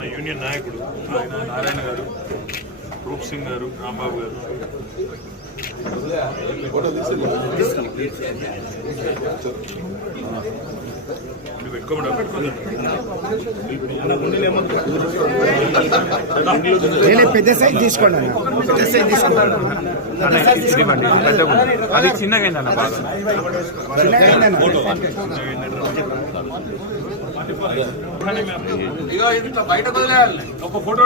Union నాయకుడు ఆయన నారాయణ గారు, రూప్ సింగ్ గారు, రాంబాబు గారు. పెద్ద సైజ్ తీసుకోండి, పెద్ద సైజ్ తీసుకోండి. అది చిన్నగా బాగా బయట వదిలేయాలి. ఒక ఫోటో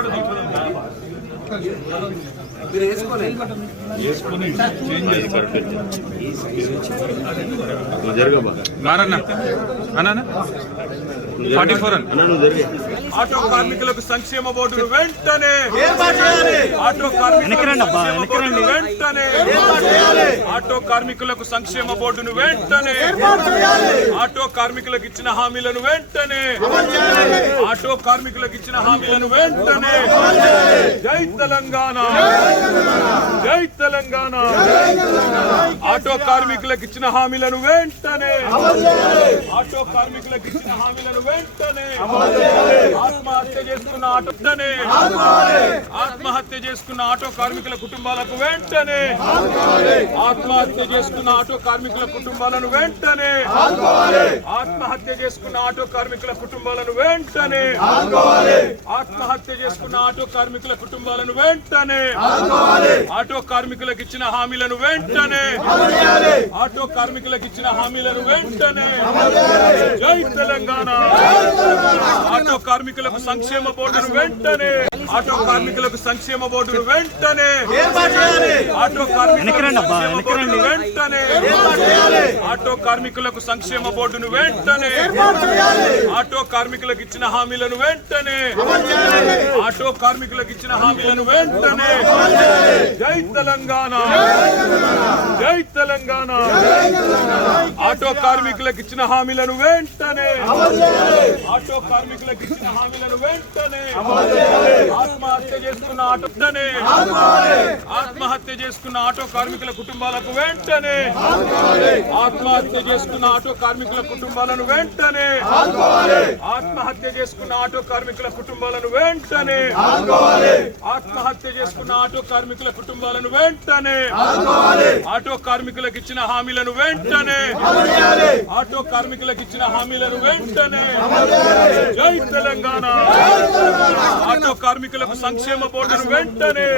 మీరు వేసుకొని ఆటో కార్మికులకు సంక్షేమ బోర్డును వెంటనే ఆటో కార్మికులను వెంటనే ఆటో కార్మికులకు సంక్షేమ బోర్డును వెంటనే ఆటో కార్మికులకు ఇచ్చిన హామీలను వెంటనే ఆటో కార్మికులకు ఇచ్చిన హామీలను వెంటనే జై తెలంగాణ, జై తెలంగాణ. ఆటో కార్మికులకు ఇచ్చిన హామీలను వెంటనే ఆటో కార్మికులకు ఇచ్చిన హామీలను వెంటనే ఆత్మహత్య చేసుకున్న ఆత్మహత్య చేసుకున్న ఆటో కార్మికుల కుటుంబాలకు వెంటనే ఆత్మహత్య చేసుకున్న ఆటో కార్మికుల కుటుంబాలను వెంటనే ఆత్మహత్య చేసుకున్న ఆటో కార్మికుల కుటుంబాలను వెంటనే ఆత్మహత్య చేసుకున్న ఆటో కార్మికుల కుటుంబాలను వెంటనే ఆటో కార్మికులకు ఇచ్చిన హామీలను వెంటనే ఆటో కార్మికులకు ఇచ్చిన హామీలను వెంటనే జై తెలంగాణ. ఆటో కార్మికులకు సంక్షేమ బోర్డును వెంటనే ఆటో కార్మికులకు సంక్షేమ బోర్డును వెంటనే ఆటో కార్మికులకు వెంటనే ఆటో కార్మికులకు సంక్షేమ బోర్డును వెంటనే ఆటో కార్మికులకు ఇచ్చిన హామీలను వెంటనే ఆటో కార్మికులకు ఇచ్చిన హామీలను వెంటనే జై తెలంగాణ, జై తెలంగాణ. ఆటో కార్మికులకు ఇచ్చిన హామీలను వెంటనే ఆటో కార్మికులకు ఇచ్చిన హామీలను వెంటనే ఆత్మహత్య చేసుకున్న ఆత్మహత్య చేసుకున్న ఆటో కార్మికుల కుటుంబాలకు వెంటనే ఆత్మహత్య చేసుకున్న ఆటో కార్మికుల కుటుంబాలను వెంటనే ఆత్మహత్య చేసుకున్న ఆటో కార్మికుల కుటుంబాలను వెంటనే ఆత్మహత్య చేసుకున్న ఆటో కార్మికుల కుటుంబాలను వెంటనే ఆటో కార్మికులకు ఇచ్చిన హామీలను వెంటనే ఆటో కార్మికులకు ఇచ్చిన హామీలను వెంటనే జై తెలంగాణ. ఆటో కార్మికులకు సంక్షేమ బోర్డును వెంటనే